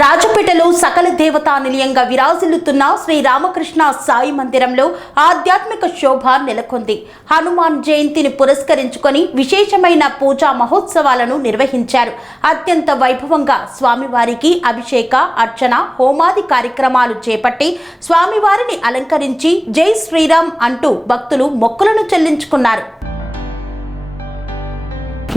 రాజపేటలో సకల దేవతా నిలయంగా విరాజిల్లుతున్న శ్రీ రామకృష్ణ సాయి మందిరంలో ఆధ్యాత్మిక శోభ నెలకొంది. హనుమాన్ జయంతిని పురస్కరించుకొని విశేషమైన పూజా మహోత్సవాలను నిర్వహించారు. అత్యంత వైభవంగా స్వామివారికి అభిషేక, అర్చన, హోమాది కార్యక్రమాలు చేపట్టి స్వామివారిని అలంకరించి జై శ్రీరామ్ అంటూ భక్తులు మొక్కులను చెల్లించుకున్నారు.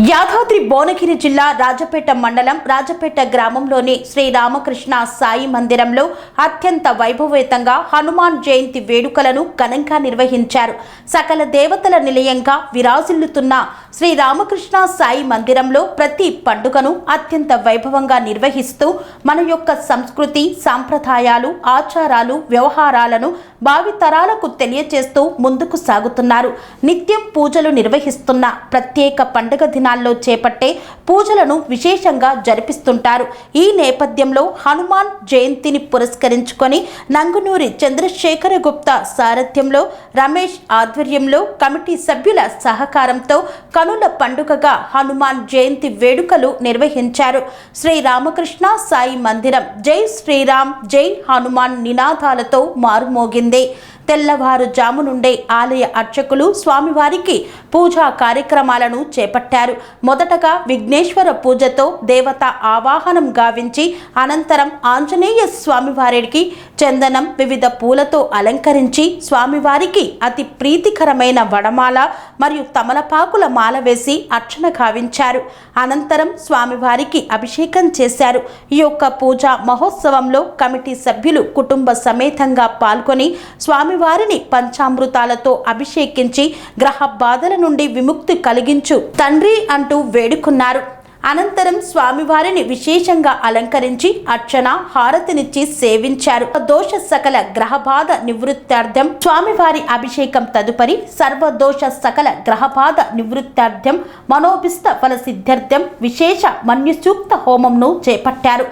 యాదాద్రి భువనగిరి జిల్లా రాజపేట మండలం రాజపేట గ్రామంలోని శ్రీ రామకృష్ణ సాయి మందిరంలో అత్యంత వైభవేతంగా హనుమాన్ జయంతి వేడుకలను ఘనంగా నిర్వహించారు. సకల దేవతల నిలయంగా విరాజిల్లుతున్న శ్రీ రామకృష్ణ సాయి మందిరంలో ప్రతి పండుగను అత్యంత వైభవంగా నిర్వహిస్తూ మన యొక్క సంస్కృతి, సాంప్రదాయాలు, ఆచారాలు, వ్యవహారాలను భావితరాలకు తెలియజేస్తూ ముందుకు సాగుతున్నారు. నిత్యం పూజలు నిర్వహిస్తున్న ప్రత్యేక పండుగ దినాల్లో చేపట్టే పూజలను విశేషంగా జరిపిస్తుంటారు. ఈ నేపథ్యంలో హనుమాన్ జయంతిని పురస్కరించుకొని నంగునూరి చంద్రశేఖర గుప్తా సారథ్యంలో, రమేష్ ఆధ్వర్యంలో కమిటీ సభ్యుల సహకారంతో కనుల పండుగగా హనుమాన్ జయంతి వేడుకలు నిర్వహించారు. శ్రీ రామకృష్ణ సాయి మందిరం జై శ్రీరామ్, జై హనుమాన్ నినాదాలతో మారుమోగింది. తెల్లవారుజాము నుండే ఆలయ అర్చకులు స్వామివారికి పూజా కార్యక్రమాలను చేపట్టారు. మొదటగా విఘ్నేశ్వర పూజతో దేవత ఆవాహనం గావించి అనంతరం ఆంజనేయ స్వామివారికి చందనం, వివిధ పూలతో అలంకరించి స్వామివారికి అతి ప్రీతికరమైన వడమాల మరియు తమలపాకుల మాల వేసి అర్చన గావించారు. అనంతరం స్వామివారికి అభిషేకం చేశారు. ఈ యొక్క పూజా మహోత్సవంలో కమిటీ సభ్యులు కుటుంబ సమేతంగా పాల్గొని స్వామివారిని పంచామృతాలతో అభిషేకించి గ్రహ బాధల నుండి విముక్తి కలిగించు తండ్రి అంటూ వేడుకున్నారు. అనంతరం స్వామివారిని విశేషంగా అలంకరించి అర్చన, హారతినిచ్చి సేవించారు. దోష సకల గ్రహబాధ నివృత్తార్థం స్వామివారి అభిషేకం తదుపరి సర్వదోష సకల గ్రహబాధ నివృత్తార్థం మనోభిష్ట ఫల సిద్ధార్థం విశేష మన్యుసూక్త హోమంను చేపట్టారు.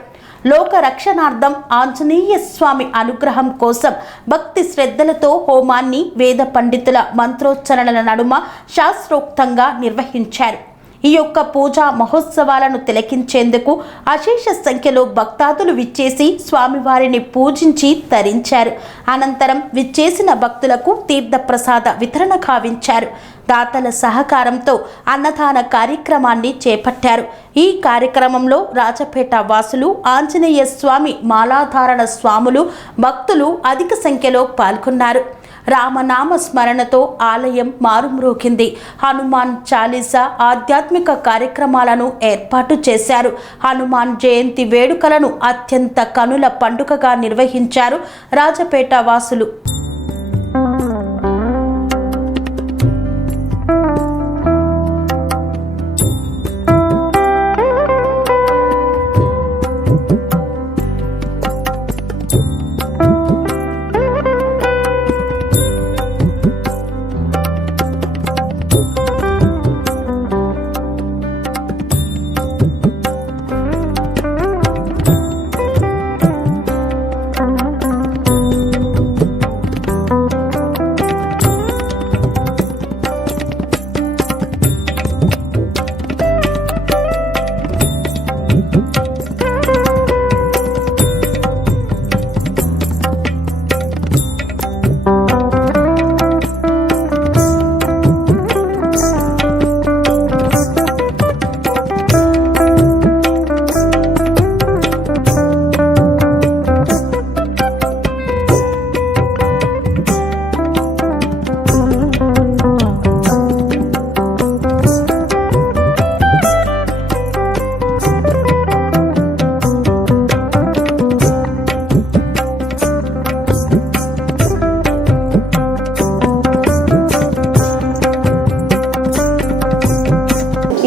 లోక రక్షణార్థం ఆంజనేయ స్వామి అనుగ్రహం కోసం భక్తి శ్రద్ధలతో హోమాన్ని వేద పండితుల మంత్రోచ్చరణల నడుమ శాస్త్రోక్తంగా నిర్వహించారు. ఈ యొక్క పూజా మహోత్సవాలను తిలకించేందుకు అశేష సంఖ్యలో భక్తాదులు విచ్చేసి స్వామివారిని పూజించి తరించారు. అనంతరం విచ్చేసిన భక్తులకు తీర్థప్రసాద వితరణ గావించారు. దాతల సహకారంతో అన్నదాన కార్యక్రమాన్ని చేపట్టారు. ఈ కార్యక్రమంలో రాజపేట వాసులు, ఆంజనేయ స్వామి మాలాధారణ స్వాములు, భక్తులు అధిక సంఖ్యలో పాల్గొన్నారు. రామనామ స్మరణతో ఆలయం మారుమ్రోగింది. హనుమాన్ చాలీసా, ఆధ్యాత్మిక కార్యక్రమాలను ఏర్పాటు చేశారు. హనుమాన్ జయంతి వేడుకలను అత్యంత కనుల పండుగగా నిర్వహించారు రాజపేట వాసులు.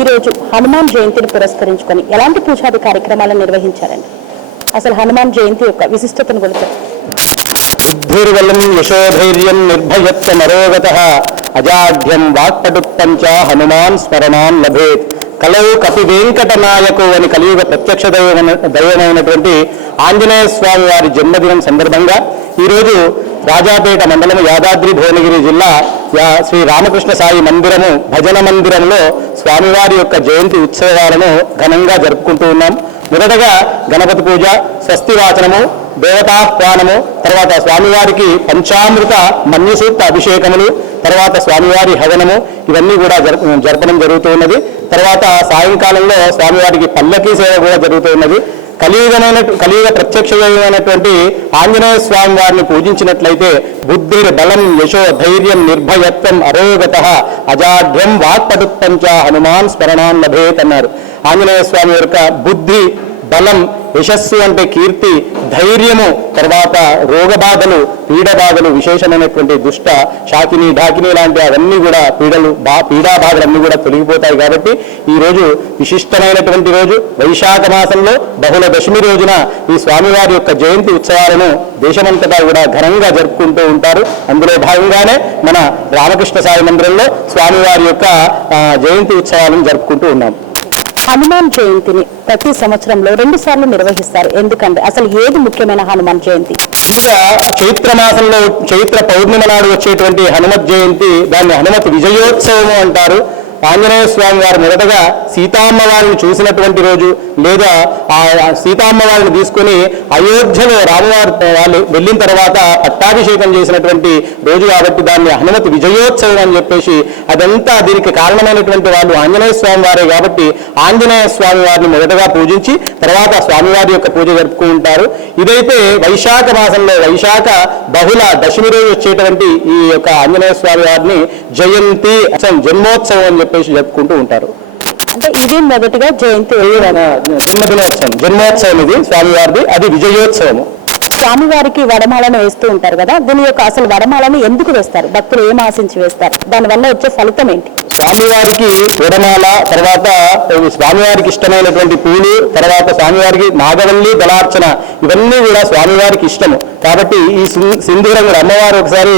ఈరోజు హనుమాన్ జయంతిని పురస్కరించుకొని ఎలాంటి పూజాది కార్యక్రమాలను నిర్వహించారండి? అసలు హనుమాన్ జయంతి యొక్క విశిష్టతను గురించి. బుద్ధిర్బలం యశోధైర్యం నిర్భయత్వ నరోగతః అజాఢ్యం వాక్పటుత్తంచ హనుమాన్ స్మరణాన్ లభేత్. కలవు కపి వెంకటనాయకు అని కలియుగ ప్రత్యక్ష దైవమైనటువంటి ఆంజనేయ స్వామి వారి జన్మదినం సందర్భంగా ఈరోజు రాజాపేట మండలం యాదాద్రి భువనగిరి జిల్లా శ్రీ రామకృష్ణ సాయి మందిరము భజన మందిరంలో స్వామివారి యొక్క జయంతి ఉత్సవాలను ఘనంగా జరుపుకుంటూ ఉన్నాం. మొదటగా గణపతి పూజ, స్వస్తి వాచనము, దేవతాహ్వానము, తర్వాత స్వామివారికి పంచామృత మన్యసూక్త అభిషేకములు, తర్వాత స్వామివారి హవనము, ఇవన్నీ కూడా జరపడం జరుగుతూ ఉన్నది. తర్వాత సాయంకాలంలో స్వామివారికి పల్లకీ సేవ కూడా జరుగుతూ ఉన్నది. కలియుగ ప్రత్యక్షమైనటువంటి ఆంజనేయ స్వామి వారిని పూజించినట్లయితే బుద్ధిర్ బలం యశో ధైర్యం నిర్భయత్వం అరోగత అజాఢ్యం వాక్పటుత్తంచ హనుమాన్ స్మరణాన్ లభేత్ అన్నారు. ఆంజనేయ స్వామి యొక్క బుద్ధి, బలం, యశస్సు అంటే కీర్తి, ధైర్యము, తర్వాత రోగబాధలు, పీడబాధలు, విశేషమైనటువంటి దుష్ట శాకిని ఢాకిని లాంటి అవన్నీ కూడా పీడాబాధలన్నీ కూడా తొలగిపోతాయి. కాబట్టి ఈ రోజు విశిష్టమైనటువంటి రోజు. వైశాఖ మాసంలో బహుళ దశమి రోజున ఈ స్వామివారి యొక్క జయంతి ఉత్సవాలను దేశమంతటా కూడా ఘనంగా జరుపుకుంటూ ఉంటారు. అందులో భాగంగానే మన రామకృష్ణ సాయి మందిరంలో స్వామివారి యొక్క జయంతి ఉత్సవాలను జరుపుకుంటూ ఉన్నాం. హనుమాన్ జయంతిని ప్రతి సంవత్సరంలో 2 సార్లు నిర్వహిస్తారు. ఎందుకంటే అసలు ఏది ముఖ్యమైన హనుమాన్ జయంతి? ఇంకా చైత్ర మాసంలో చైత్ర పౌర్ణిమ నాడు వచ్చేటువంటి హనుమత్ జయంతి, దాన్ని హనుమత్ విజయోత్సవము అంటారు. ఆంజనేయ స్వామి వారు మొదటగా సీతామ్మ వారిని చూసినటువంటి రోజు, లేదా ఆ సీతామ్మ వారిని తీసుకుని అయోధ్యలో రామవారు వాళ్ళు వెళ్ళిన తర్వాత పట్టాభిషేకం చేసినటువంటి రోజు కాబట్టి దాన్ని హనుమతి విజయోత్సవం అని చెప్పేసి, అదంతా దీనికి కారణమైనటువంటి వాళ్ళు ఆంజనేయ స్వామి వారే కాబట్టి ఆంజనేయ స్వామి వారిని మొదటగా పూజించి తర్వాత స్వామివారి యొక్క పూజ జరుపుకుంటారు. ఇదైతే వైశాఖ మాసంలో వైశాఖ బహుళ దశమి రోజు వచ్చేటువంటి ఈ యొక్క ఆంజనేయ స్వామి వారిని జయంతి జన్మోత్సవం అని చెప్పేసి జరుపుకుంటూ ఉంటారు. అంటే ఇది మొదటిగా జయంతి జన్మోత్సవం ఇది స్వామివారిది, అది విజయోత్సవము. స్వామివారికి వడమాలను వేస్తూ ఉంటారు కదా, దీని యొక్క అసలు వడమాలను ఎందుకు వేస్తారు? భక్తులు ఏం ఆశించి వేస్తారు? దానివల్ల వచ్చే ఫలితం ఏంటి? స్వామివారికి వడమాల, తర్వాత స్వామివారికి ఇష్టమైనటువంటి పూలు, తర్వాత స్వామివారికి నాగవల్లి దళార్చన, ఇవన్నీ కూడా స్వామివారికి ఇష్టము. కాబట్టి ఈ సింధూరం అమ్మవారు ఒకసారి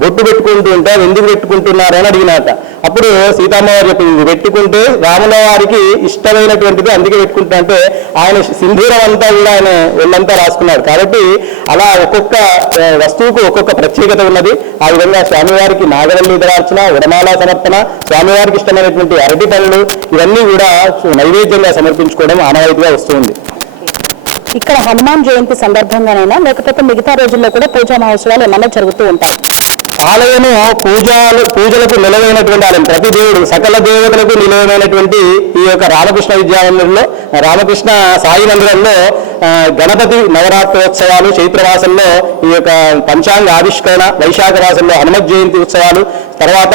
బొట్టు పెట్టుకుంటూ ఉంటే ఎందుకు పెట్టుకుంటున్నారు అని అడిగినాట. అప్పుడు సీతమ్మవారు చెప్పింది, పెట్టుకుంటే రాముల వారికి ఇష్టమైనటువంటిది అందుకే పెట్టుకుంటా అంటే ఆయన సింధూరం అంతా కూడా ఆయన ఒళ్ళంతా రాసుకున్నాడు. కాబట్టి అలా ఒక్కొక్క వస్తువుకు ఒక్కొక్క ప్రత్యేకత ఉన్నది. ఆ విధంగా స్వామివారికి నాగవల్లి దళార్చన, వడమాల సమర్పణ, స్వామివారికి ఇష్టమైనటువంటి అరటి పళ్ళు, ఇవన్నీ కూడా నైవేద్యంగా సమర్పించుకోవడం ఆనవాయితీగా వస్తుంది. ఇక్కడ హనుమాన్ జయంతి సందర్భంగానైనా లేకపోతే మిగతా రోజుల్లో కూడా పూజా మహోత్సవాలు ఏమైనా జరుగుతూ ఉంటాయి? ఆలయము పూజలకు నిలవైనటువంటి ఆలయం. ప్రతి దేవుడు సకల దేవతలకు నిలవైనటువంటి ఈ యొక్క రామకృష్ణ విద్యామందిరంలో, రామకృష్ణ సాయి మందిరంలో గణపతి నవరాత్రోత్సవాలు, చైత్రమాసంలో ఈ యొక్క పంచాంగ ఆవిష్కరణ, వైశాఖ మాసంలో హనుమత్ జయంతి ఉత్సవాలు, తర్వాత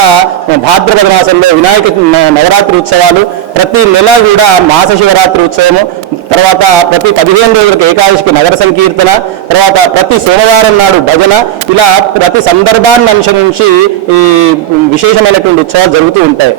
భాద్రపద మాసంలో వినాయక నవరాత్రి ఉత్సవాలు, ప్రతి నెల కూడా మాస శివరాత్రి ఉత్సవము, తర్వాత ప్రతి 15 రోజులకు ఏకాదశికి నగర సంకీర్తన, తర్వాత ప్రతి సోమవారం నాడు భజన, ఇలా ప్రతి సందర్భాన్ని అనుసరించి ఈ విశేషమైనటువంటి ఉత్సవాలు జరుగుతూ ఉంటాయి.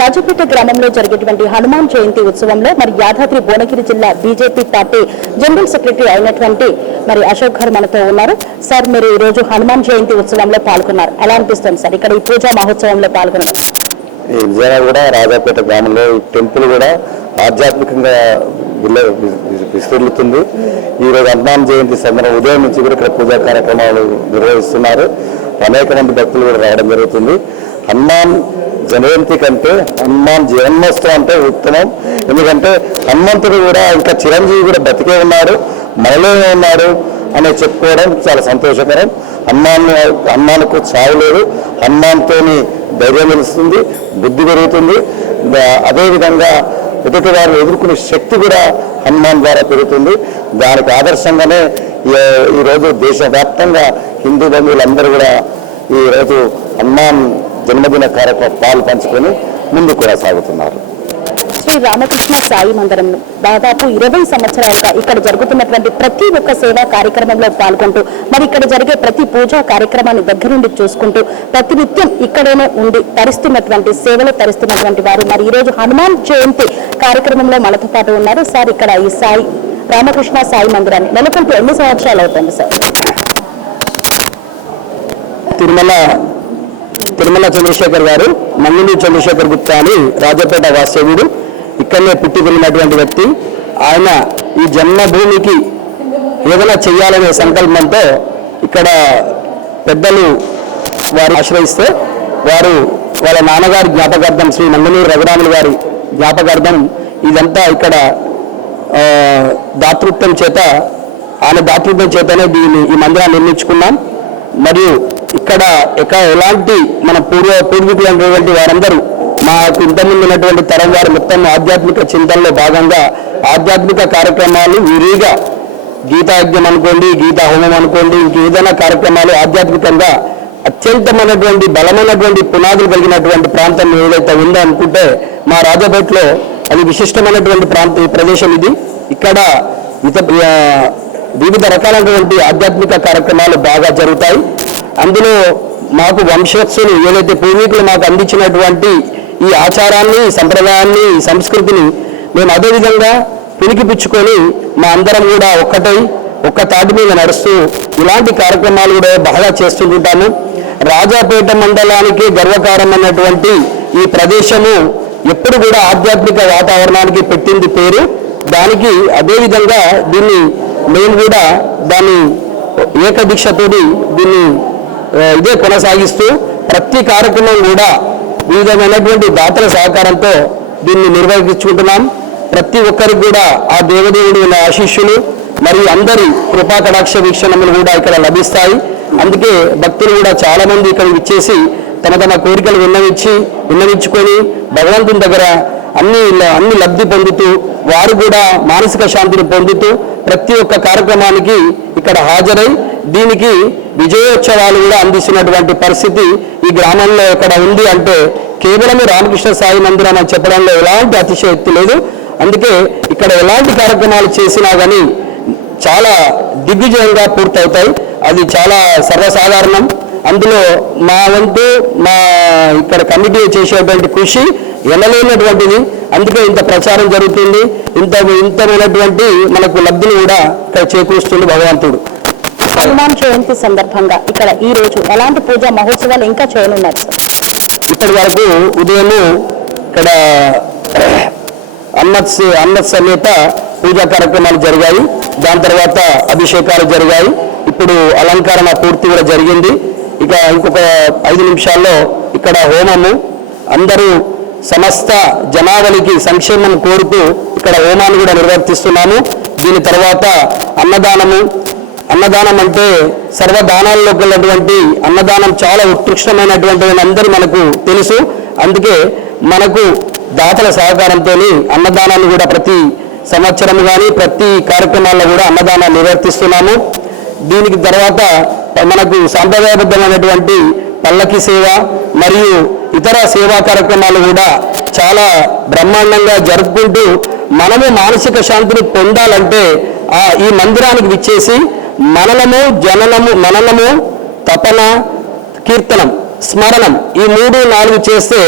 రాజపేట గ్రామంలో జరిగేటువంటి హనుమాన్ జయంతి ఉత్సవంలో మరి యాదాద్రి భువనగిరి జిల్లా బీజేపీ పార్టీ జనరల్ సెక్రటరీ అయినటువంటి మరి అశోక్ గారు మనతో ఉన్నారు. సార్, మీరు ఈ రోజు హనుమాన్ జయంతి ఉత్సవంలో పాల్గొన్నారు, ఎలా అనిపిస్తుంది సార్ ఇక్కడ ఈ పూజా మహోత్సవంలో పాల్గొనడం? నిజంగా కూడా రాజాపేట గ్రామంలో ఈ టెంపుల్ కూడా ఆధ్యాత్మికంగా విస్తృతుంది. ఈరోజు హనుమాన్ జయంతి సందర్భంగా ఉదయం నుంచి కూడా ఇక్కడ పూజా కార్యక్రమాలు నిర్వహిస్తున్నారు. అనేక మంది భక్తులు కూడా రావడం జరుగుతుంది. హనుమాన్ జయంతి కంటే హనుమాన్ జన్మోత్సవం అంటే ఉత్తమం. ఎందుకంటే హనుమంతుడు కూడా ఇంకా చిరంజీవి కూడా బతికే ఉన్నాడు, మనలోనే ఉన్నాడు అని చెప్పుకోవడం చాలా సంతోషకరం. హనుమాన్కు చావు లేదు, హనుమాన్తోని ధైర్యం తెలుస్తుంది, బుద్ధి పెరుగుతుంది. అదేవిధంగా ఎదుటి వారిని ఎదుర్కొనే శక్తి కూడా హనుమాన్ ద్వారా పెరుగుతుంది. దానికి ఆదర్శంగానే ఈరోజు దేశవ్యాప్తంగా హిందూ బంధువులందరూ కూడా ఈరోజు హనుమాన్ జన్మదిన కార్యక్రమం పాలు పంచుకొని ముందుకు కొనసాగుతున్నారు. శ్రీ రామకృష్ణ సాయి మందిరం దాదాపు 20 సంవత్సరాలుగా ఇక్కడ జరుగుతున్నటువంటి ప్రతి ఒక్క సేవా కార్యక్రమంలో పాల్గొంటూ మరి ఇక్కడ జరిగే ప్రతి పూజా కార్యక్రమాన్ని దగ్గరుండి చూసుకుంటూ ప్రతినిత్యం ఇక్కడనే ఉండి తరిస్తున్నటువంటి సేవలు తరిస్తున్నటువంటి వారు మరి ఈరోజు హనుమాన్ జయంతి కార్యక్రమంలో మనతో పాటు ఉన్నారు. సార్, ఇక్కడ ఈ సాయి రామకృష్ణ సాయి మందిరాన్ని నెలకొల్పి ఎన్ని సంవత్సరాలు అవుతుంది సార్? తిరుమల చంద్రశేఖర్ గారు, మంగిలి చంద్రశేఖర్ గుప్తా అని రాజపేట వాస్తవ్యుడు, ఇక్కడనే పుట్టి పెరిగినటువంటి వ్యక్తి. ఆయన ఈ జన్మభూమికి ఏదైనా చెయ్యాలనే సంకల్పంతో ఇక్కడ పెద్దలు వారు ఆశ్రయిస్తే వారు వాళ్ళ నాన్నగారి జ్ఞాపకార్థం శ్రీ నందనూరు రఘురాములు గారి జ్ఞాపకార్థం ఇదంతా ఇక్కడ దాతృత్వం చేత ఆయన దాతృత్వం చేతనే ఈ మందిరాన్ని నిర్మించుకున్నాం. మరియు ఇక్కడ ఎలాంటి మన పూర్వీకులు అనేటువంటి వారందరూ మాకు ఇంతకుముందు ఉన్నటువంటి తరం వారు మొత్తం ఆధ్యాత్మిక చింతనలో భాగంగా ఆధ్యాత్మిక కార్యక్రమాలు విరిగా గీతాయజ్ఞం అనుకోండి, గీతా హోమం అనుకోండి, ఇంకేదైనా కార్యక్రమాలు ఆధ్యాత్మికంగా అత్యంతమైనటువంటి బలమైనటువంటి పునాదులు కలిగినటువంటి ప్రాంతం ఏదైతే ఉందో అనుకుంటే మా రాజాపేటలో అది విశిష్టమైనటువంటి ప్రదేశం ఇది. ఇక్కడ వివిధ రకాలైనటువంటి ఆధ్యాత్మిక కార్యక్రమాలు బాగా జరుగుతాయి. అందులో మాకు వంశస్థులు ఏదైతే పూర్వీకులు మాకు అందించినటువంటి ఈ ఆచారాన్ని, సంప్రదాయాన్ని, సంస్కృతిని మేము అదేవిధంగా పుణికిపుచ్చుకొని మా అందరం కూడా ఒక్క తాటి మీద నడుస్తూ ఇలాంటి కార్యక్రమాలు కూడా బాగా చేస్తుంటాము. రాజాపేట మండలానికి గర్వకారమైనటువంటి ఈ ప్రదేశము ఎప్పుడు కూడా ఆధ్యాత్మిక వాతావరణానికి పెట్టింది పేరు. దానికి అదేవిధంగా దీన్ని మేము కూడా దాన్ని ఏకదీక్షతోటి దీన్ని ఇదే కొనసాగిస్తూ ప్రతి కార్యక్రమం కూడా వివిధమైనటువంటి దాతల సహకారంతో దీన్ని నిర్వహించుకుంటున్నాం. ప్రతి ఒక్కరికి కూడా ఆ దేవదేవుడి ఉన్న ఆశీస్సులు మరియు అందరి కృపా కటాక్ష వీక్షణములు కూడా ఇక్కడ లభిస్తాయి. అందుకే భక్తులు కూడా చాలా మంది ఇక్కడ ఇచ్చేసి తమ కోరికలు విన్నవించుకొని భగవంతుని దగ్గర అన్ని లబ్ధి పొందుతూ వారు కూడా మానసిక శాంతిని పొందుతూ ప్రతి ఒక్క కార్యక్రమానికి ఇక్కడ హాజరై దీనికి విజయోత్సవాలు కూడా అందిస్తున్నటువంటి పరిస్థితి ఈ గ్రామంలో ఇక్కడ ఉంది. అంటే కేవలం రామకృష్ణ సాయి మందిరం అని చెప్పడంలో ఎలాంటి అతిశయోక్తి లేదు. అందుకే ఇక్కడ ఎలాంటి కార్యక్రమాలు చేసినా కానీ చాలా దిగ్విజయంగా పూర్తవుతాయి. అది చాలా సర్వసాధారణం. అందులో మా వంతు ఇక్కడ కమిటీ చేసేటువంటి కృషి ఎనలేనటువంటిది. అందుకే ఇంత ప్రచారం జరుగుతుంది, ఇంతమైనటువంటి మనకు లబ్ధిని కూడా ఇక్కడ చేకూరుస్తుంది భగవంతుడు. హనుమాన్ జయంతి సందర్భంగా ఇక్కడ ఈ రోజు ఎలాంటి పూజా మహోత్సవాలు ఇంకా చేయనున్నారు? ఇప్పటి వరకు ఉదయము ఇక్కడ అన్నత్ సమేత పూజా కార్యక్రమాలు జరిగాయి. దాని తర్వాత అభిషేకాలు జరిగాయి. ఇప్పుడు అలంకరణ పూర్తి కూడా జరిగింది. ఇక ఇంకొక 5 నిమిషాల్లో ఇక్కడ హోమము, అందరూ సమస్త జనావళికి సంక్షేమం కోరుతూ ఇక్కడ హోమాన్ని కూడా నిర్వర్తిస్తున్నాము. దీని తర్వాత అన్నదానం అంటే సర్వదానాల్లో ఉన్నటువంటి అన్నదానం చాలా ఉత్కృష్టమైనటువంటి అందరూ మనకు తెలుసు. అందుకే మనకు దాతల సహకారంతో అన్నదానాన్ని కూడా ప్రతి సంవత్సరం కానీ ప్రతి కార్యక్రమాల్లో కూడా అన్నదానాన్ని నిర్వర్తిస్తున్నాము. దీనికి తర్వాత మనకు సాంప్రదాయబద్ధమైనటువంటి పల్లకి సేవ మరియు ఇతర సేవా కార్యక్రమాలు కూడా చాలా బ్రహ్మాండంగా జరుపుకుంటూ మనము మానసిక శాంతిని పొందాలంటే ఈ మందిరానికి విచ్చేసి మననము తపన కీర్తనం స్మరణం ఈ 3-4 చేస్తే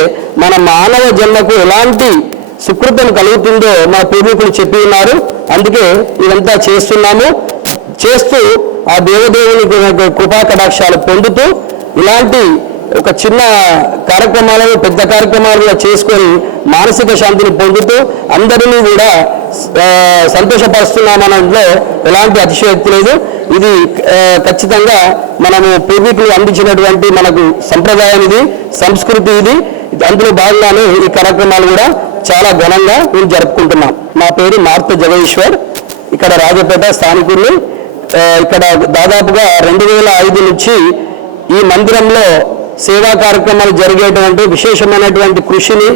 మన మానవ జన్మకు ఎలాంటి సుకృతం కలుగుతుందో మా పూర్వీకులు చెప్పి ఉన్నారు. అందుకే ఇదంతా చేస్తూ ఆ దేవదేవుని కృపా కటాక్షాలు పొందుతూ ఇలాంటి ఒక చిన్న కార్యక్రమాలను పెద్ద కార్యక్రమాలుగా చేసుకొని మానసిక శాంతిని పొందుతూ అందరినీ కూడా సంతోషపరుస్తున్నామనలో ఎలాంటి అతిశయోక్తి లేదు. ఇది ఖచ్చితంగా మనము పూర్వీకులు అందించినటువంటి మనకు సంప్రదాయం, ఇది సంస్కృతి, ఇది అందులో భాగంగానే ఈ కార్యక్రమాలు కూడా చాలా ఘనంగా మేము జరుపుకుంటున్నాం. నా పేరు మార్త జగదీశ్వర్, ఇక్కడ రాజపేట స్థానికుల్ని. ఇక్కడ దాదాపుగా 2005 నుంచి ఈ మందిరంలో సేవా కార్యక్రమాలు జరిగేటువంటి విశేషమైనటువంటి కృషిని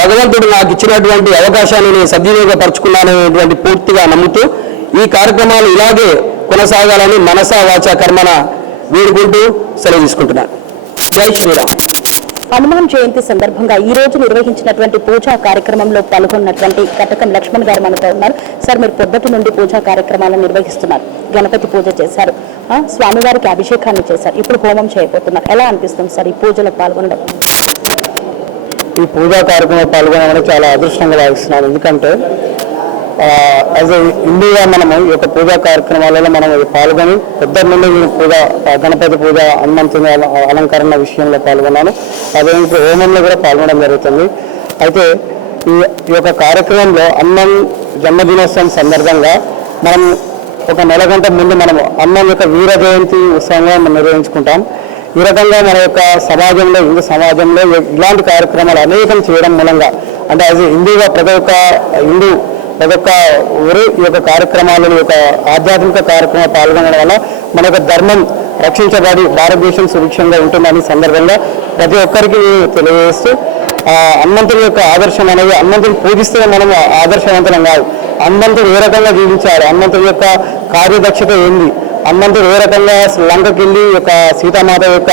భగవంతుడు నాకు ఇచ్చినటువంటి అవకాశాన్ని నేను సద్వినియోగపరుచుకున్నాననేటువంటి పూర్తిగా నమ్ముతూ ఈ కార్యక్రమాలు ఇలాగే కొనసాగాలని మనసా వాచా కర్మన వేడుకుంటూ సెలవు తీసుకుంటున్నాను. జై శ్రీరామ్. హనుమాన్ జయంతి సందర్భంగా ఈ రోజు నిర్వహించినటువంటి పూజా కార్యక్రమంలో పాల్గొన్నటువంటి కటకం లక్ష్మణ్ గారు మనతో ఉన్నారు. సార్, మీరు పొద్దుటి నుండి పూజా కార్యక్రమాలను నిర్వహిస్తున్నారు. గణపతి పూజ చేశారు, స్వామివారికి అభిషేకాన్ని చేశారు, ఇప్పుడు హోమం చేయబోతున్నారు. ఎలా అనిపిస్తుంది సార్ ఈ పూజలో పాల్గొనడం? ఈ పూజా కార్యక్రమంలో పాల్గొనడం చాలా అదృష్టంగా భావిస్తున్నాను. ఎందుకంటే యాజ్ ఏ హిందూగా మనము ఈ యొక్క పూజా కార్యక్రమాలలో మనం పాల్గొని పెద్ద నుండి గణపతి పూజ, హనుమంతుని అలంకరణ విషయంలో పాల్గొన్నాను. అదే హోమంలో కూడా పాల్గొనడం జరుగుతుంది. అయితే ఈ యొక్క కార్యక్రమంలో హనుమాన్ జన్మదినోత్సవం సందర్భంగా మనం ఒక నెల గంట ముందు మనము హనుమాన్ యొక్క వీర జయంతి ఉత్సవంగా మనం నిర్వహించుకుంటాం. ఈ రకంగా మన యొక్క సమాజంలో, హిందూ సమాజంలో ఇలాంటి కార్యక్రమాలు అనేకం చేయడం మూలంగా, అంటే యాజ్ ఏ హిందూగా ప్రతి ఒక్క హిందూ ప్రతి ఒక్క ఊరు ఈ యొక్క కార్యక్రమాలను, ఈ యొక్క ఆధ్యాత్మిక కార్యక్రమాలు పాల్గొనడం వల్ల మన యొక్క ధర్మం రక్షించబడి భారతదేశం సుభిక్షంగా ఉంటుందని సందర్భంగా ప్రతి ఒక్కరికి తెలియజేస్తూ హనుమంతుడి యొక్క ఆదర్శం అనేది హనుమంతుడిని పూజిస్తే మనం ఆదర్శవంతులం కాదు. హనుమంతుడు ఏ రకంగా జీవించాడు, హనుమంతుడి యొక్క కార్యదక్షత ఏంది, హనుమంతుడు ఏ రకంగా లంకకి వెళ్ళి యొక్క సీతామాత యొక్క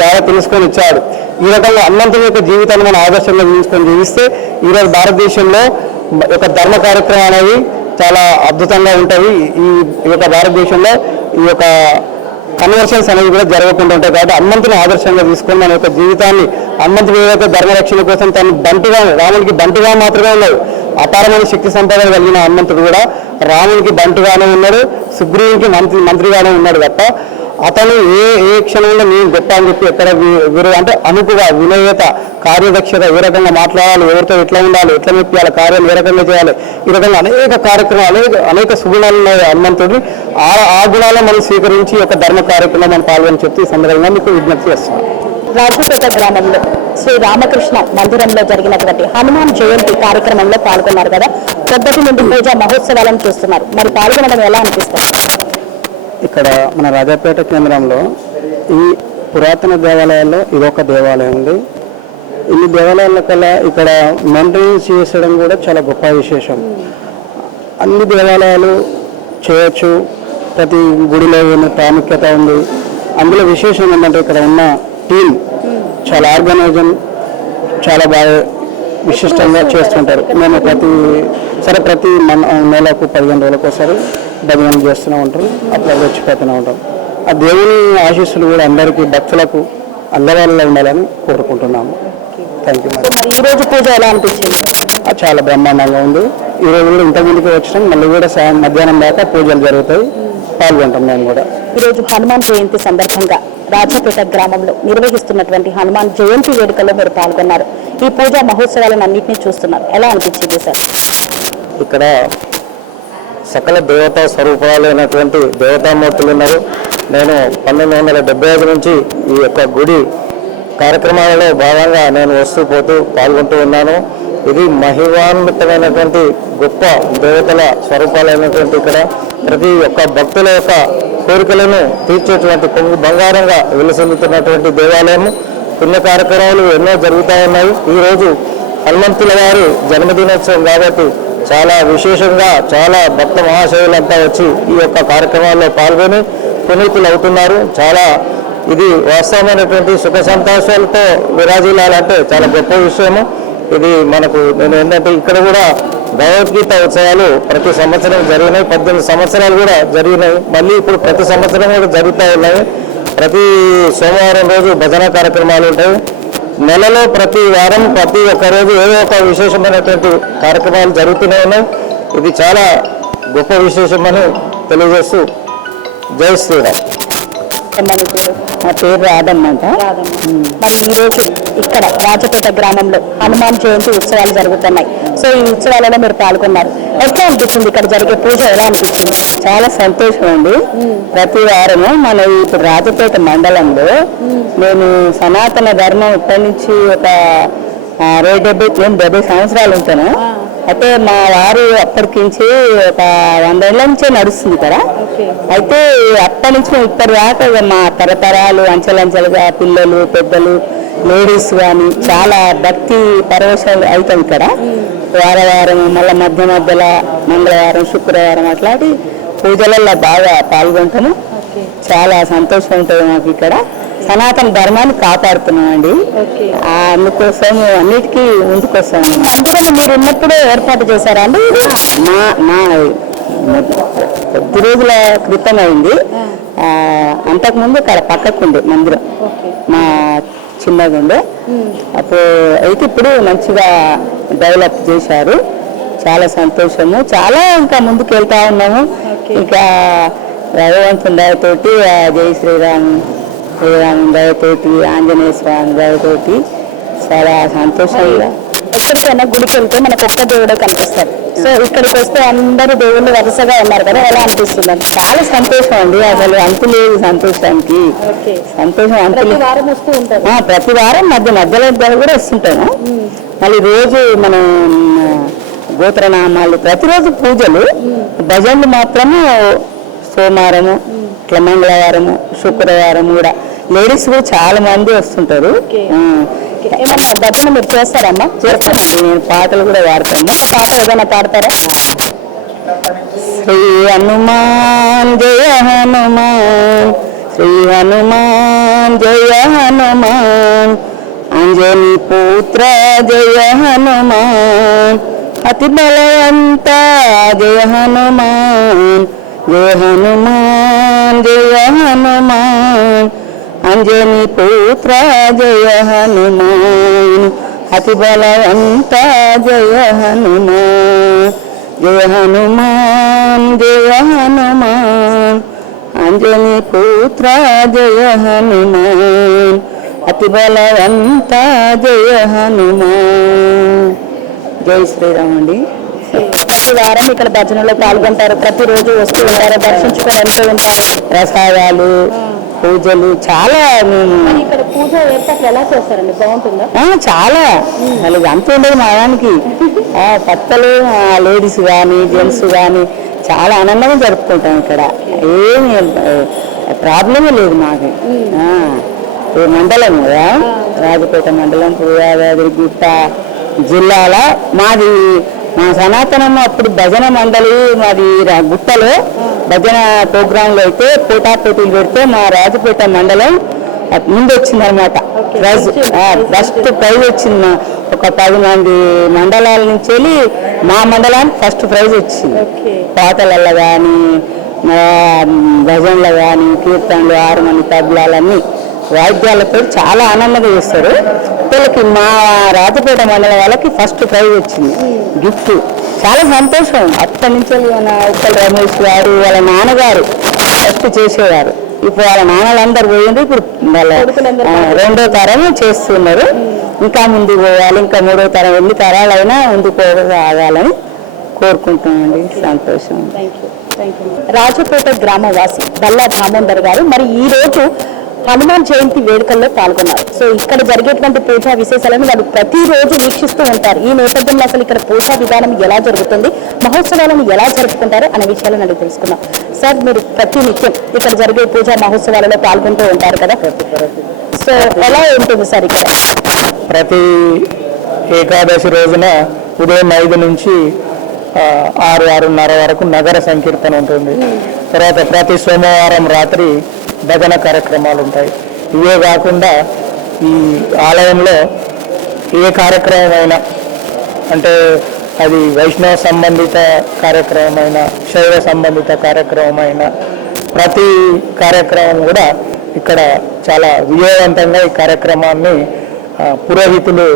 జాడ తెలుసుకొని ఇచ్చాడు. ఈ రకంగా హనుమంతుడి యొక్క జీవితాన్ని మనం ఆదర్శంగా జీవిస్తే ఈరోజు భారతదేశంలో యొక్క ధర్మ కార్యక్రమం అనేవి చాలా అద్భుతంగా ఉంటాయి. ఈ యొక్క భారతదేశంలో ఈ యొక్క కన్వర్షన్స్ అనేవి కూడా జరగకుండా ఉంటాయి. కాబట్టి హనుమంతుని ఆదర్శంగా తీసుకొని మన యొక్క జీవితాన్ని హనుమంతుడు ఏదైతే ధర్మరక్షణ కోసం తను బంటుగా, రామునికి బంటుగా మాత్రమే ఉన్నాడు. అపారమైన శక్తి సంపద కలిగిన హనుమంతుడు కూడా రామునికి బంటుగానే ఉన్నాడు, సుగ్రీవునికి మంత్రిగానే ఉన్నాడు తప్ప అతను ఏ క్షణంలో నేను గొప్ప అని చెప్పి ఎక్కడ అంటే అనుకుగా వినయత, కార్యదక్షత, ఏ రకంగా మాట్లాడాలి, ఎవరితో ఎట్లా ఉండాలి, ఎట్లా మెప్పాలి, కార్యం ఏ రకంగా చేయాలి, ఈ రకంగా అనేక కార్యక్రమాలు, అనేక సుగుణాలు ఉన్నాయి హనుమంతుడిని. ఆ గుణాలను మనం స్వీకరించి ఒక ధర్మ కార్యక్రమం పాల్గొని చెప్తే ఈ సందర్భంగా మీకు విజ్ఞప్తి చేస్తున్నాం. రాజపేట గ్రామంలో శ్రీ రామకృష్ణ మందిరంలో జరిగినటువంటి హనుమాన్ జయంతి కార్యక్రమంలో పాల్గొన్నారు కదా. పొద్దుటి నుండి పూజా మహోత్సవాలను చూస్తున్నారు. మరి పాల్గొనడం ఎలా అనిపిస్తుంది? ఇక్కడ మన రాజాపేట కేంద్రంలో ఈ పురాతన దేవాలయాల్లో ఇదొక దేవాలయం ఉంది. ఇన్ని దేవాలయాల కల్లా ఇక్కడ మెయింటెనెన్స్ చేసడం కూడా చాలా గొప్ప విశేషం. అన్ని దేవాలయాలు చేయొచ్చు, ప్రతి గుడిలో ఉన్న ప్రాముఖ్యత ఉంది. అందులో విశేషం ఏంటంటే ఇక్కడ ఉన్న టీం చాలా ఆర్గనైజన్ చాలా బాగా విశిష్టంగా చేస్తుంటారు. మేము ప్రతి నెలకు 15 రోజులకు ఒకసారి భజన చేస్తూనే ఉంటారు, అట్లా వచ్చిపోతూనే ఉంటాం. ఆ దేవుని ఆశీస్సులు కూడా అందరికీ భక్తులకు అందరిలో ఉండాలని కోరుకుంటున్నాము. Thank you madam. ఈరోజు పూజ ఎలా అనిపించింది? చాలా బ్రహ్మాండంగా ఉంది. ఈరోజు కూడా ఇంతకుముందుకు వచ్చినాం, మళ్ళీ కూడా మధ్యాహ్నం దాకా పూజలు జరుగుతాయి, పాల్గొంటాం మేము కూడా. ఈరోజు హనుమాన్ జయంతి సందర్భంగా రాజపేట గ్రామంలో నిర్వహిస్తున్నటువంటి హనుమాన్ జయంతి వేడుకలో మీరు పాల్గొన్నారు. ఈ పూజా మహోత్సవాలను అన్నింటినీ చూస్తున్నారు. ఎలా అనిపించింది సార్? ఇక్కడ సకల దేవతా స్వరూపాలైనటువంటి దేవతామూర్తులు ఉన్నారు. నేను 1975 నుంచి ఈ యొక్క గుడి కార్యక్రమాలలో భాగంగా నేను వస్తూ పోతూ పాల్గొంటూ ఉన్నాను. ఇది మహిమాన్వితమైనటువంటి గొప్ప దేవతల స్వరూపాలైనటువంటి ఇక్కడ ప్రతి ఒక్క భక్తుల యొక్క కోరికలను తీర్చేటువంటి కొంగు బంగారంగా వెలుసొందుతున్నటువంటి దేవాలయము. పుణ్య కార్యక్రమాలు ఎన్నో జరుగుతూ ఉన్నాయి. ఈరోజు హనుమంతుల వారి జన్మదినోత్సవం కాబట్టి చాలా విశేషంగా చాలా భక్త మహాశయులంతా వచ్చి ఈ యొక్క కార్యక్రమాల్లో పాల్గొని పునీతులు అవుతున్నారు. చాలా ఇది వాస్తవమైనటువంటి సుఖ సంతోషాలతో విరాజిల్లాలంటే చాలా గొప్ప విషయము. ఇది మనకు నేను ఏంటంటే ఇక్కడ కూడా భగవద్గీత ఉత్సవాలు ప్రతి సంవత్సరం జరిగినాయి. 18 సంవత్సరాలు కూడా జరిగినాయి. మళ్ళీ ఇప్పుడు ప్రతి సంవత్సరం కూడా జరుగుతూ ఉన్నాయి. ప్రతి సోమవారం రోజు భజన కార్యక్రమాలు ఉంటాయి. నెలలో ప్రతి వారం ప్రతి ఒక్క రోజు ఏదో ఒక విశేషమైనటువంటి కార్యక్రమాలు జరుగుతూనే ఉన్నాయి. ఇది చాలా గొప్ప విశేషమని తెలియజేస్తూ జై శ్రీరామ్. నా పేరు రాధమ్మంట. మరి ఈరోజు ఇక్కడ రాజపేట గ్రామంలో హనుమాన్ జయంతి ఉత్సవాలు జరుగుతున్నాయి. సో ఈ ఉత్సవాలలో మీరు పాల్గొన్నారు. ఎట్లా అనిపించింది? ఇక్కడ జరిగే పూజ ఎలా అనిపించింది? చాలా సంతోషం అండి. ప్రతి వారము మన ఇప్పుడు రాజపేట మండలంలో నేను సనాతన ధర్మం ఇప్పటి నుంచి ఒక 70 సంవత్సరాలు ఉంటాను. అయితే మా వారు అప్పటికించి ఒక 100 ఏళ్ళ నుంచే నడుస్తుంది కదా. అయితే అప్పటి నుంచి ఇప్పటి దాకా మా తరతరాలు అంచెలంచెలుగా పిల్లలు పెద్దలు లేడీస్ కానీ చాలా భక్తి పరవశాలు అవుతాం ఇక్కడ. వారం మళ్ళీ మధ్యలో మంగళవారం శుక్రవారం అట్లాంటి పూజలలో బాగా పాల్గొంటాము. చాలా సంతోషం ఉంటుంది మాకు. ఇక్కడ సనాతన ధర్మాన్ని కాపాడుతున్నామండి. అందుకోసం అన్నిటికీ ముందుకొస్తాము. మందిరం మీరు ఉన్నప్పుడు ఏర్పాటు చేశారా అండి? మా కొద్ది రోజుల క్రితం అయింది. అంతకుముందు ఇక్కడ పక్కకుండే మందిరం మా చిన్నగా ఉండే. అప్పుడు అయితే ఇప్పుడు మంచిగా డెవలప్ చేశారు. చాలా సంతోషము. చాలా ఇంకా ముందుకు వెళ్తా ఉన్నాము. ఇంకా భగవంతుని దయతోటి జై శ్రీరామ్ దయతోటి ఆంజనేయ స్వామి దయతోటి చాలా సంతోషంగా. ఎక్కడికైనా గుడికి వెళ్తే మనకు ఒక్క దేవుడే కనిపిస్తారు. సో ఇక్కడికి వస్తే అందరూ దేవుళ్ళు వరుసగా ఉన్నారు కదా, ఎలా అనిపిస్తుంది? చాలా సంతోషం అండి. అసలు అంతు లేదు సంతోషానికి. సంతోషం అంత వారం వస్తూ ఉంటారు. ప్రతి వారం మధ్యలో కూడా వస్తుంటాను. మళ్ళీ రోజు మనం గోత్రనామాలు ప్రతిరోజు పూజలు, భజనలు మాత్రము సోమవారము, ఇట్లా మంగళవారము, శుక్రవారం కూడా లేడీస్ కూడా చాలా మంది వస్తుంటారు. ఏమన్నా భజన మీరు చేస్తారమ్మా? చేస్తానండి, నేను పాటలు కూడా వాడతాను. పాట ఏదైనా పాడతారా? శ్రీ హనుమాన్ జయ హనుమాన్, శ్రీ హనుమాన్ జయ హనుమాన్, అంజనీ పుత్ర జయ హనుమాన్, అతి బలవంత జయ హనుమాన్, జయ హనుమాన్ జయ హనుమాన్, అంజనీ పుత్ర జయ హనుమాన్, అతి బలవంత జయ హనుమాన్, జయ హనుమాన్ జయ హనుమాన్, అంజనీ పుత్ర జయ హనుమాన్, అతి బలవంత జయ హనుమాన్. జై శ్రీరామ్ అండి. ప్రతి వారం ఇక్కడ భజనలో పాల్గొంటారు, ప్రతిరోజు వస్తూ ఉంటారు, దర్శించుకొని వెళ్తూ ఉంటారు. ప్రసాదాలు, పూజలు చాలా మేము ఇక్కడ పూజ ఏర్పాట్లు ఎలా చేస్తారండి? బాగుంటుందా? చాలా అసలు అంత ఉండదు మా దానికి. పక్కలు లేడీస్ కానీ జెంట్స్ కానీ చాలా ఆనందంగా జరుపుకుంటాం. ఇక్కడ ఏమి ప్రాబ్లమే లేదు మాకు. మండలం కదా, రాజపేట మండలం, పూర్వాదాద్రి గుట్ట జిల్లాల మాది. మా సనాతనం అప్పుడు భజన మండలి మాది గుట్టలో భజన ప్రోగ్రాంలు అయితే పోటాపోటీలు పెడితే మా రాజపేట మండలం ముందు వచ్చింది అనమాట. ప్రైజ్ ఫస్ట్ ప్రైజ్ వచ్చింది. ఒక 10 మంది మండలాల నుంచి వెళ్ళి మా మండలానికి ఫస్ట్ ప్రైజ్ వచ్చింది. పాటలలో కానీ భజనలు కానీ కీర్తనలు, హార్మోని, తబలాలన్నీ వాయిద్యాలతో చాలా ఆనందంగా చేస్తారు. వీళ్ళకి మా రాజపేట మండలం వాళ్ళకి ఫస్ట్ ప్రైజ్ వచ్చింది, గిఫ్ట్. చాలా సంతోషం. అప్పటి నుంచి మన ఉప్పల్ రమేష్ గారు వాళ్ళ నాన్నగారు ఫస్ట్ చేసేవారు. ఇప్పుడు వాళ్ళ నాన్నలందరూ పోయింది, ఇప్పుడు వాళ్ళ 2వ తరం చేస్తున్నారు. ఇంకా ముందుకు పోవాలి, ఇంకా 3వ తరం, ఎన్ని తరాలైనా ముందుకు ఆగాలని కోరుకుంటున్నామండి. సంతోషం. రాజపేట గ్రామవాసి బల్లా దామోదర్ గారు మరి ఈ రోజు హనుమాన్ జయంతి వేడుకల్లో పాల్గొన్నారు. సో ఇక్కడ జరిగేటువంటి పూజా విశేషాలను వాళ్ళు ప్రతిరోజు వీక్షిస్తూ ఉంటారు. ఈ నేపథ్యంలో అసలు ఇక్కడ పూజా విధానం ఎలా జరుగుతుంది, మహోత్సవాలను ఎలా జరుపుకుంటారు అనే విషయాలను అడిగి తెలుసుకున్నాం. సార్, మీరు ప్రతి నిత్యం ఇక్కడ జరిగే పూజా మహోత్సవాలలో పాల్గొంటూ ఉంటారు కదా, సో ఎలా ఉంటుంది సార్ ఇక్కడ? ప్రతి ఏకాదశి రోజున ఉదయం 5 నుంచి 6-6:30 వరకు నగర సంకీర్తన ఉంటుంది. తర్వాత ప్రతి సోమవారం రాత్రి భజన కార్యక్రమాలు ఉంటాయి. ఇవే కాకుండా ఈ ఆలయంలో ఏ కార్యక్రమమైనా, అంటే అది వైష్ణవ సంబంధిత కార్యక్రమమైన, శైవ సంబంధిత కార్యక్రమమైన ప్రతి కార్యక్రమం కూడా ఇక్కడ చాలా విజయవంతంగా ఈ కార్యక్రమాన్ని పురోహితులు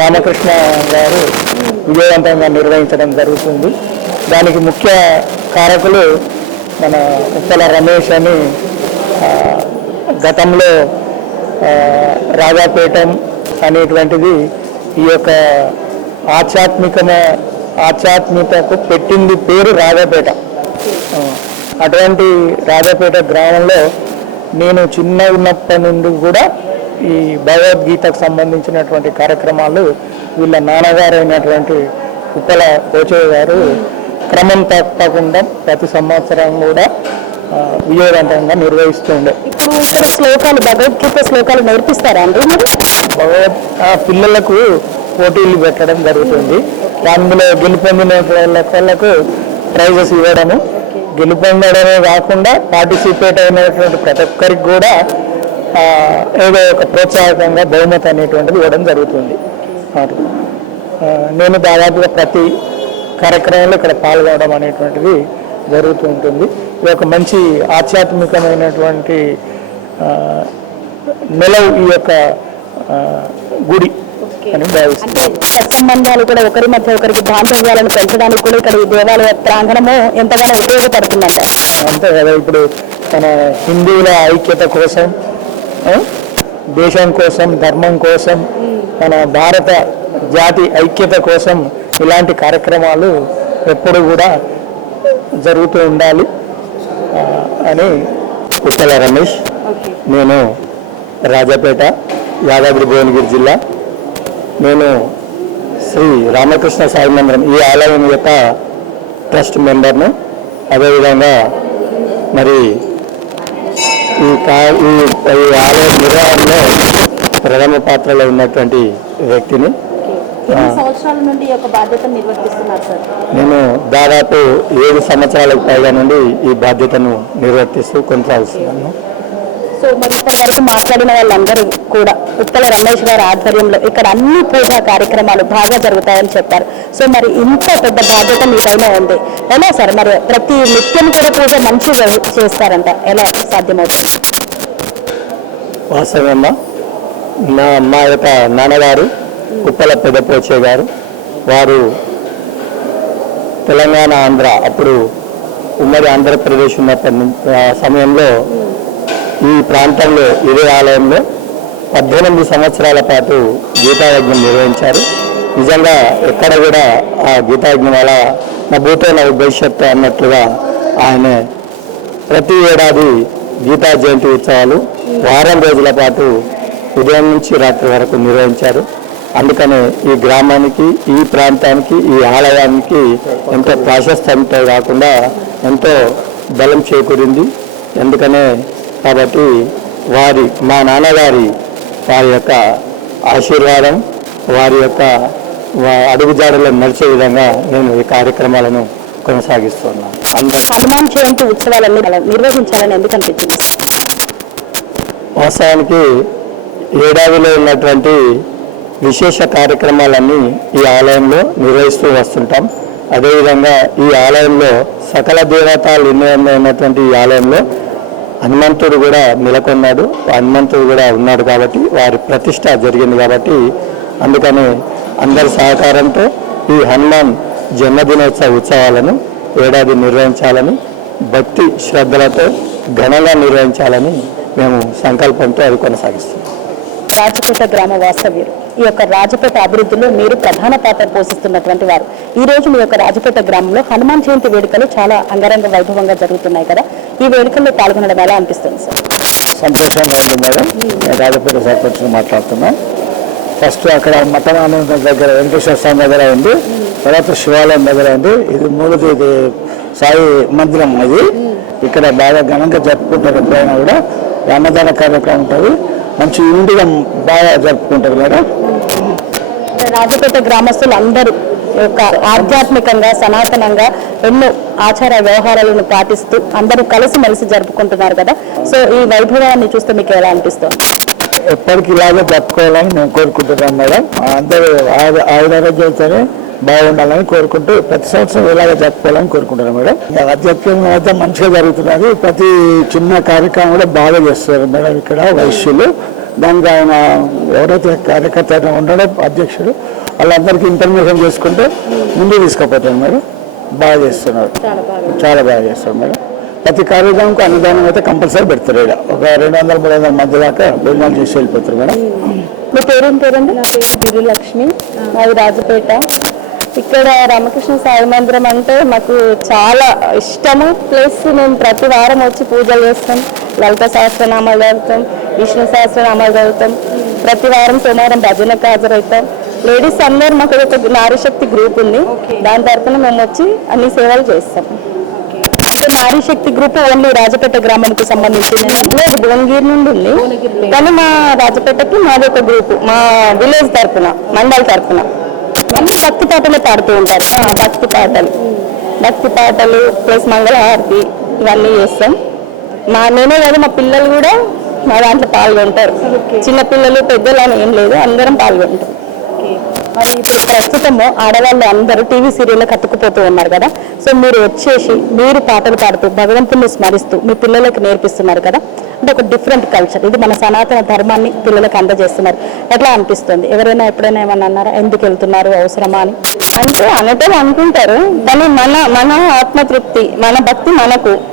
రామకృష్ణ గారు విజయవంతంగా నిర్వహించడం జరుగుతుంది. దానికి ముఖ్య కారకులు మన ఉప్పల రమేష్ అని గతంలో రాజాపేటం అనేటువంటిది ఈ యొక్క ఆధ్యాత్మికతకు పెట్టింది పేరు రాజాపేట. అటువంటి రాజాపేట గ్రామంలో నేను చిన్న ఉన్నప్పటి నుండి కూడా ఈ భగవద్గీతకు సంబంధించినటువంటి కార్యక్రమాలు వీళ్ళ నాన్నగారు అయినటువంటి ఉప్పల కోచయ్య గారు క్రమం తప్పకుండా ప్రతి సంవత్సరం కూడా విజయవంతంగా నిర్వహిస్తుండే. ఇప్పుడు ఇక్కడ శ్లోకాలు, భగవద్గీత శ్లోకాలు నేర్పిస్తారా అండి? పిల్లలకు పోటీలు పెట్టడం జరుగుతుంది. అందులో గెలుపొందిన వాళ్ళకు ప్రైజెస్ ఇవ్వడము, గెలుపొందడమే కాకుండా పార్టిసిపేట్ అయినటువంటి ప్రతి ఒక్కరికి కూడా ఏదో ఒక ప్రోత్సాహకంగా బహుమతి అనేటువంటిది ఇవ్వడం జరుగుతుంది. నేను దాదాపుగా ప్రతి కార్యక్రమంలో ఇక్కడ పాల్గొనడం అనేటువంటిది జరుగుతూ ఉంటుంది. ఇది ఒక మంచి ఆధ్యాత్మికమైనటువంటి నిలవు ఈ యొక్క గుడి అని భావిస్తుంది. సంబంధాలు కూడా ఒకరి మధ్య ఒకరికి బాంధవ్యాలను పెంచడానికి కూడా ఇక్కడ ఈ దేవాలయ ప్రాంగణము ఎంతగానో ఉపయోగపడుతుందంట. అంతే కదా, ఇప్పుడు మన హిందువుల ఐక్యత కోసం, దేశం కోసం, ధర్మం కోసం, మన భారత జాతి ఐక్యత కోసం ఇలాంటి కార్యక్రమాలు ఎప్పుడు కూడా జరుగుతూ ఉండాలి అని. ఉప్పల రమేష్, నేను రాజాపేట, యాదాద్రి భువనగిరి జిల్లా. నేను శ్రీ రామకృష్ణ సాయి మందిరం ఈ ఆలయం యొక్క ట్రస్ట్ మెంబర్ను. అదేవిధంగా మరి ఈ ఆలయ నిర్వహణలో ప్రథమ పాత్రలో ఉన్నటువంటి వ్యక్తిని. ఎన్ని సంవత్సరాల నుండి ఈ యొక్క బాధ్యతను నిర్వర్తిస్తున్నారు సార్? నేను దాదాపు 7 సంవత్సరాలకు పైగా నుండి ఈ బాధ్యతను నిర్వర్తిస్తూ కొనసాగుతున్నాను. సో మరి ఇప్పటి వరకు మాట్లాడిన వాళ్ళందరూ కూడా ఉత్తల రమేష్ గారి ఆధ్వర్యంలో ఇక్కడ అన్ని పూజా కార్యక్రమాలు బాగా జరుగుతాయని చెప్పారు. సో మరి ఇంత పెద్ద బాధ్యత మీ పైన ఉంది. ఎలా సార్ మరి ప్రతి నిత్యం కూడా పూజ మంచిగా చేస్తారంట, ఎలా సాధ్యమవుతుంది? వాస్తవమ్మా, మా యొక్క నాన్నగారు ఉప్పల పెద్దపోచే గారు, వారు తెలంగాణ ఆంధ్ర అప్పుడు ఉమ్మడి ఆంధ్రప్రదేశ్ ఉన్న సమయంలో ఈ ప్రాంతంలో ఇదే ఆలయంలో 18 సంవత్సరాల పాటు గీతాయజ్ఞం నిర్వహించారు. నిజంగా ఎక్కడ కూడా ఆ గీతాయజ్ఞం వల్ల నా భూతో నా భవిష్యత్తు అన్నట్లుగా ఆయన ప్రతి ఏడాది గీతా జయంతి ఉత్సవాలు వారం రోజుల పాటు ఉదయం నుంచి రాత్రి వరకు నిర్వహించారు. అందుకనే ఈ గ్రామానికి, ఈ ప్రాంతానికి, ఈ ఆలయానికి ఎంతో ప్రాశస్త్యంతో కాకుండా ఎంతో బలం చేకూరింది. ఎందుకనే కాబట్టి మా నాన్నగారి వారి యొక్క ఆశీర్వాదం, వారి యొక్క అడుగుజాడలో నడిచే విధంగా నేను ఈ కార్యక్రమాలను కొనసాగిస్తున్నాను. హనుమాన్ జయంతి ఉత్సవాలను నిర్వహించాలని ఎందుకు అనిపించింది? వాస్తవానికి ఏడాదిలో ఉన్నటువంటి విశేష కార్యక్రమాలన్నీ ఈ ఆలయంలో నిర్వహిస్తూ వస్తుంటాం. అదేవిధంగా ఈ ఆలయంలో సకల దేవతలు నిర్ణయంలో ఉన్నటువంటి ఈ ఆలయంలో హనుమంతుడు కూడా నెలకొన్నాడు. హనుమంతుడు కూడా ఉన్నాడు కాబట్టి వారి ప్రతిష్ట జరిగింది కాబట్టి అందుకని అందరి సహకారంతో ఈ హనుమాన్ జన్మదినోత్సవ ఉత్సవాలను ఏడాది నిర్వహించాలని, భక్తి శ్రద్ధలతో ఘనంగా నిర్వహించాలని మేము సంకల్పంతో అది కొనసాగిస్తున్నాం. రాజపేట గ్రామ వాస్తవ్యులు, ఈ యొక్క రాజపేట అభివృద్ధిలో మీరు ప్రధాన పాత్ర పోషిస్తున్నటువంటి వారు. ఈ రోజు మీ యొక్క రాజపేట గ్రామంలో హనుమాన్ జయంతి వేడుకలు చాలా అంగరంగ వైభవంగా జరుగుతున్నాయి కదా, ఈ వేడుకల్లో పాల్గొనడం ఎలా అనిపిస్తుంది సార్? సంతోషంగా ఉంది మేడం. నేను రాజపేట సర్పంచ్ మాట్లాడుతున్నా. ఫస్ట్ అక్కడ మఠమానం దగ్గర వెంకటేశ్వర స్వామి దగ్గర ఉంది, తర్వాత శివాలయం దగ్గర ఉంది. ఇది మూలది, ఇది సాయి మందిరం. ఇది ఇక్కడ బాగా ఘనంగా జరుపుకుంటారు. ఎప్పుడైనా కూడా అన్నదాన కార్యక్రమం ఉంటుంది, మంచి ఇంటిగా బాగా జరుపుకుంటారు మేడం. రాజపేట గ్రామస్తులు అందరూ యొక్క ఆధ్యాత్మికంగా సనాతనంగా ఎన్నో ఆచార వ్యవహారాలను పాటిస్తూ అందరూ కలిసిమెలిసి జరుపుకుంటున్నారు కదా, సో ఈ వైభవాన్ని చూస్తే మీకు ఎలా అనిపిస్తుంది? ఎప్పటికి ఇలాగే జరుపుకోవాలని మేము కోరుకుంటున్నాం మేడం. అందరూ ఆరోగ్యంతోనే బాగుండాలని కోరుకుంటూ ప్రతి సంవత్సరం ఇలాగే జరుపుకోవాలని కోరుకుంటున్నాం మేడం. ఆధ్యాత్మికంగా అయితే మంచిగా జరుగుతున్నది. ప్రతి చిన్న కార్యక్రమం కూడా బాగా చేస్తారు మేడం ఇక్కడ వైశ్యులు. దానికి ఆయన ఎవరైతే కార్యకర్త ఉండడం అధ్యక్షుడు, వాళ్ళందరికీ ఇన్ఫర్మేషన్ చేసుకుంటే ముందుకు తీసుకుపోతారు మేడం. బాగా చేస్తున్నారు, చాలా బాగా చేస్తారు మేడం. ప్రతి కార్యక్రమంకు అన్నదానం అయితే కంపల్సరీ పెడతారు. ఇక్కడ ఒక 200-300 మంది దాకా భోజనాలు చేసి వెళ్ళిపోతారు మేడం. మీ పేరేం పేరండి? నా పేరు గిరిలక్ష్మి, మాది రాజపేట. ఇక్కడ రామకృష్ణ సాయి మందిరం అంటే మాకు చాలా ఇష్టము. ప్లస్ మేము ప్రతి వారం వచ్చి పూజలు చేస్తాం, లలిత సహస్రనామాలు చదువుతాం, విష్ణు సహస్రనామాలు చదువుతాం. ప్రతి వారం సోమవారం భజనకు హాజరవుతాం. లేడీస్ అందరూ మాకు ఒక నారీశక్తి గ్రూప్ ఉంది, దాని తరఫున మేము వచ్చి అన్ని సేవలు చేస్తాం. అంటే నారీశక్తి గ్రూప్ ఓన్లీ రాజపేట గ్రామానికి సంబంధించింది లేదు, భువనగిరి నుండి ఉంది. కానీ మా రాజపేటకి మాది ఒక గ్రూప్, మా విలేజ్ తరఫున, మండల తరఫున అన్ని భక్తి పాటలు పాడుతూ ఉంటారు. భక్తి పాటలు ప్లస్ మంగళహారతి ఇవన్నీ చేస్తాం. నేనే కాదు, మా పిల్లలు కూడా మా దాంట్లో పాల్గొంటారు. చిన్న పిల్లలు పెద్దలు అని ఏం లేదు, అందరం పాల్గొంటాం. మరి ఇప్పుడు ప్రస్తుతము ఆడవాళ్ళు అందరూ టీవీ సీరియల్లో కట్టుకుపోతూ ఉన్నారు కదా, సో మీరు వచ్చేసి మీరు పాటలు పాడుతూ భగవంతుని స్మరిస్తూ మీ పిల్లలకు నేర్పిస్తున్నారు కదా, అంటే ఒక డిఫరెంట్ కల్చర్. ఇది మన సనాతన ధర్మాన్ని పిల్లలకు అందజేస్తున్నారు. ఎట్లా అనిపిస్తుంది? ఎవరైనా ఎప్పుడైనా ఏమన్నా అన్నారా ఎందుకు వెళ్తున్నారు, అవసరమా అని? అంటే అనటం అనుకుంటారు, కానీ మన ఆత్మతృప్తి, మన భక్తి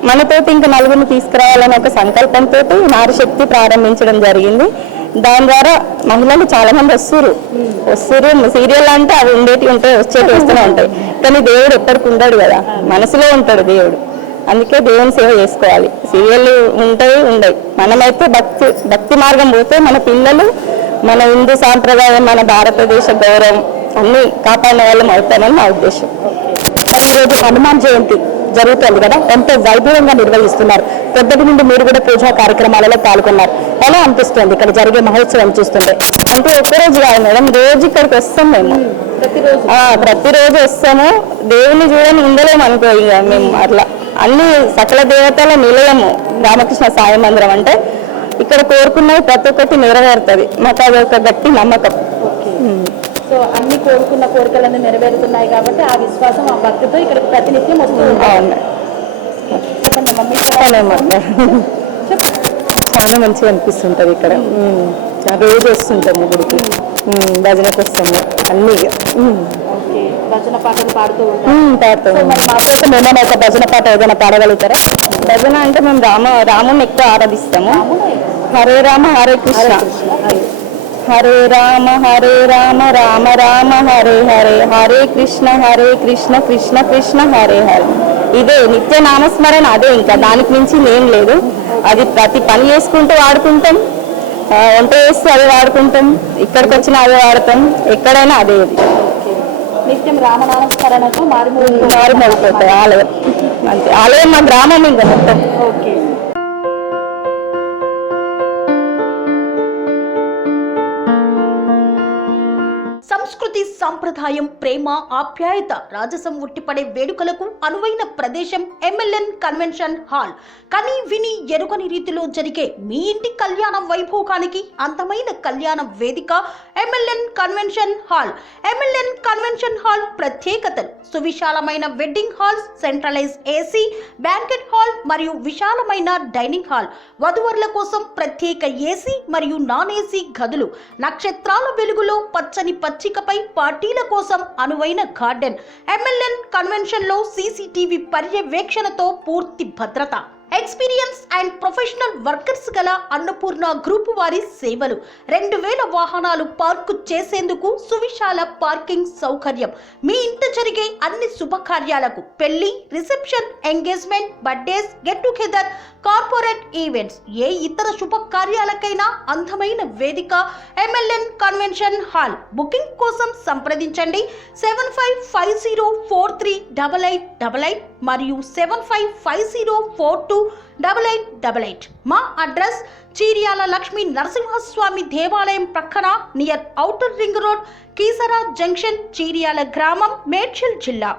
మనతోటి ఇంకా నలుగురిని తీసుకురావాలనే ఒక సంకల్పంతో నారీశక్తి ప్రారంభించడం జరిగింది. దాని ద్వారా మహిళలు చాలా మంది వస్తురు. సీరియల్ అంటే అవి ఉండేటి ఉంటాయి, వస్తూనే ఉంటాయి. కానీ దేవుడు ఎప్పటికి ఉండడు కదా, మనసులో ఉంటాడు దేవుడు. అందుకే దేవుని సేవ చేసుకోవాలి. సీరియల్ ఉండవు. మనమైతే భక్తి మార్గం పోతే మన పిల్లలు మన హిందూ సాంప్రదాయం, మన భారతదేశ గౌరవం అన్ని కాపాడిన వాళ్ళం అవుతామని నా ఉద్దేశం. మరి ఈరోజు హనుమాన్ జయంతి జరుగుతుంది కదా, ఎంతో వైభవంగా నిర్వహిస్తున్నారు. పొద్దుటి నుండి మీరు కూడా పూజా కార్యక్రమాలలో పాల్గొన్నారు. ఎలా అనిపిస్తుంది ఇక్కడ జరిగే మహోత్సవం చూస్తుంటే? అంటే ఒక్కరోజు కాదు మేడం, రోజు ఇక్కడికి వస్తాం మేము. ప్రతిరోజు వస్తాము. దేవుని చూడని ఉండలేము అనుకో. ఇక మేము అట్లా అన్ని సకల దేవతల నిలయము రామకృష్ణ సాయి మందిరం అంటే ఇక్కడ కోరుకున్నవి ప్రతి ఒక్కటి నెరవేరుతుంది. మాకు అది ఒక గట్టి నమ్మకం. సో అన్ని కోరుకున్న కోరికలన్నీ నెరవేరుతున్నాయి కాబట్టి ఆ విశ్వాసం, ఆ భక్తితో ఇక్కడికి ప్రతినిత్యం వస్తూ అవును. చెప్పండి మమ్మీ. చాలా మంచిగా అనిపిస్తుంటది ఇక్కడ. రోజు వస్తుంటాము గుడికి, భజనకు వస్తాము అన్ని. భజన పాటలు పాడుతూ పాడతాము. మరి మా కోసం ఏమైనా ఒక భజన పాట ఏదైనా పాడగలుగుతారా? భజన అంటే మేము రాముని ఎక్కువ ఆరాధిస్తాము. హరే రామ హరే కృష్ణ, హరే రామ రామ రామ హరే హరే, హరే కృష్ణ కృష్ణ కృష్ణ హరే హరే. ఇదే నిత్య నామస్మరణ. అదే, ఇంకా దానికి మించి ఏం లేదు. అది ప్రతి పని చేసుకుంటూ వాడుకుంటాం. వంట చేస్తూ అదే వాడుకుంటాం. ఇక్కడికి వచ్చినా అదే వాడతాం. ఎక్కడైనా అదే. నిత్యం రామనామస్మరణకు మారుమోగిపోతాయి ఆలయం. అంతే, ఆలయం మా గ్రామం ఇంకా మొత్తం. ఓకే. సంస్కృతి, సంప్రదాయం, ప్రేమ, ఆప్యాయత, రాజసం ఉట్టిపడే వేడుకలకు అనువైన ప్రదేశం MLN కన్వెన్షన్ హాల్. కని విని ఎరుగని రీతిలో జరిగే మీ ఇంటి కళ్యాణ వైభోగానికి అందమైన కళ్యాణ వేదిక MLN convention hall. MLN convention hall ప్రత్యేకతలు: సువిశాలమైన wedding halls, centralize AC banquet hall మరియు విశాలమైన డైనింగ్ హాల్, వధువరుల కోసం ప్రత్యేక AC మరియు నాన్ AC గదులు, నక్షత్రాల వెలుగులో పచ్చని పచ్చికపై పార్టీల కోసం అనువైన గార్డెన్. MLN కన్వెన్షన్ లో CCTV పర్యవేక్షణతో పూర్తి భద్రత. ఎక్స్పీరియన్స్ అండ్ ప్రొఫెషనల్ వర్కర్స్ గల అన్నపూర్ణ గ్రూప్ వారి సేవలు. 2000 వాహనాలు పార్కు చేసేందుకు సువిశాల పార్కింగ్ సౌకర్యం. మీ ఇంట జరిగే అన్ని శుభకార్యాలకు, పెళ్లి, reception, engagement, birthdays, get together, corporate events, ఏ ఇతర శుభకార్యాలకైనా అందమైన వేదిక MLN కన్వెన్షన్ హాల్. బుకింగ్ కోసం సంప్రదించండి 7550438888 మరియు 7550428888. మా అడ్రస్ చీర్యాల లక్ష్మీ నరసింహస్వామి దేవాలయం ప్రక్కన, near outer ring road, Keesara junction, Cheeryal గ్రామం, మేడ్చల్ జిల్లా.